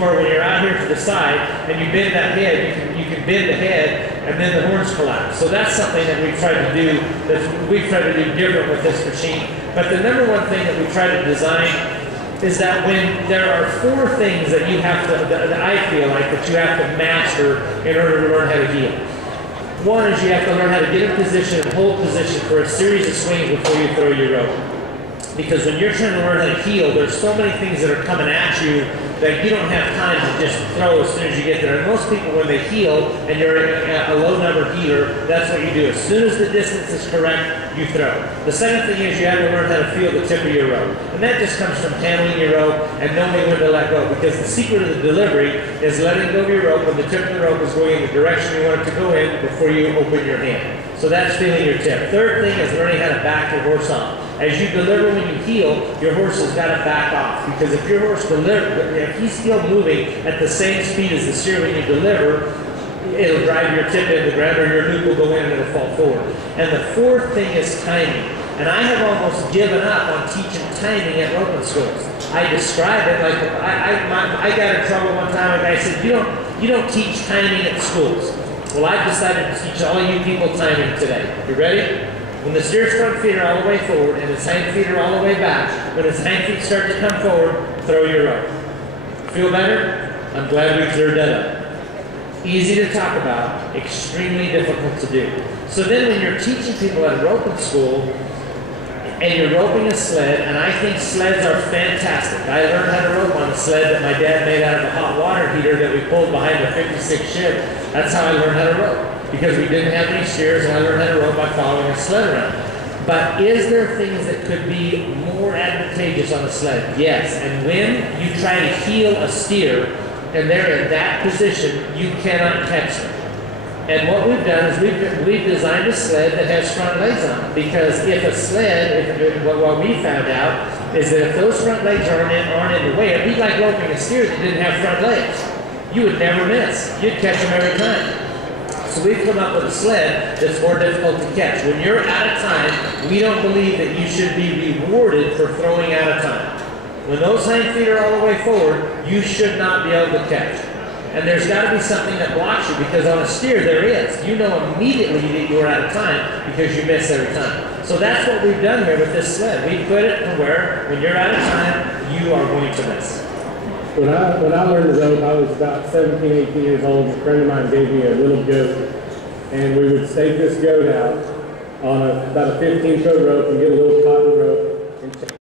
where when you're out here to the side and you bend that head, you can bend the head and then the horns collapse. So that's something that we've tried to do, different with this machine. But the number one thing that we try to design is that when there are 4 things that you have to, that I feel like that you have to master in order to learn how to heal. One is you have to learn how to get in position and hold position for a series of swings before you throw your rope. Because when you're trying to learn how to heal, there's so many things that are coming at you that you don't have time to just throw as soon as you get there. And most people, when they heal and you're a low number healer, that's what you do. As soon as the distance is correct, you throw. The second thing is you have to learn how to feel the tip of your rope. And that just comes from handling your rope and knowing when to let go. Because the secret of the delivery is letting go of your rope when the tip of the rope is going in the direction you want it to go in before you open your hand. So that's feeling your tip. Third thing is learning how to back your horse off. As you deliver when you heal, your horse has got to back off. Because if your horse if he's still moving at the same speed as the steer when you deliver, it'll drive your tip into the ground or your loop will go in and it'll fall forward. And the fourth thing is timing. And I have almost given up on teaching timing at roping schools. I describe it like, I got in trouble one time, a guy said, you don't teach timing at schools. Well, I've decided to teach all you people timing today. You ready? When the steer's front feet are all the way forward and his hind feet are all the way back, when his hind feet start to come forward, throw your rope. Feel better? I'm glad we cleared that up. Easy to talk about, extremely difficult to do. So then when you're teaching people at roping school, and you're roping a sled, and I think sleds are fantastic. I learned how to rope on a sled that my dad made out of a hot water heater that we pulled behind a 56 ship. That's how I learned how to rope, because we didn't have any steers, and I learned how to rope by following a sled around. But is there things that could be more advantageous on a sled? Yes, and when you try to heel a steer, and they're in that position, you cannot catch them. And what we've done is we've designed a sled that has front legs on it. Because if a sled, what we found out is that if those front legs aren't in the way, it'd be like roping a steer that didn't have front legs. You would never miss. You'd catch them every time. So we've come up with a sled that's more difficult to catch. When you're out of time, we don't believe that you should be rewarded for throwing out of time. When those hind feet are all the way forward, you should not be able to catch. And there's got to be something that blocks you, because on a steer there is. You know immediately that you're out of time because you miss every time. So that's what we've done here with this sled. We put it to where when you're out of time, you are going to miss. When I learned the rope, I was about 17, 18 years old. A friend of mine gave me a little goat, and we would stake this goat out on about a 15-foot rope and get a little cotton rope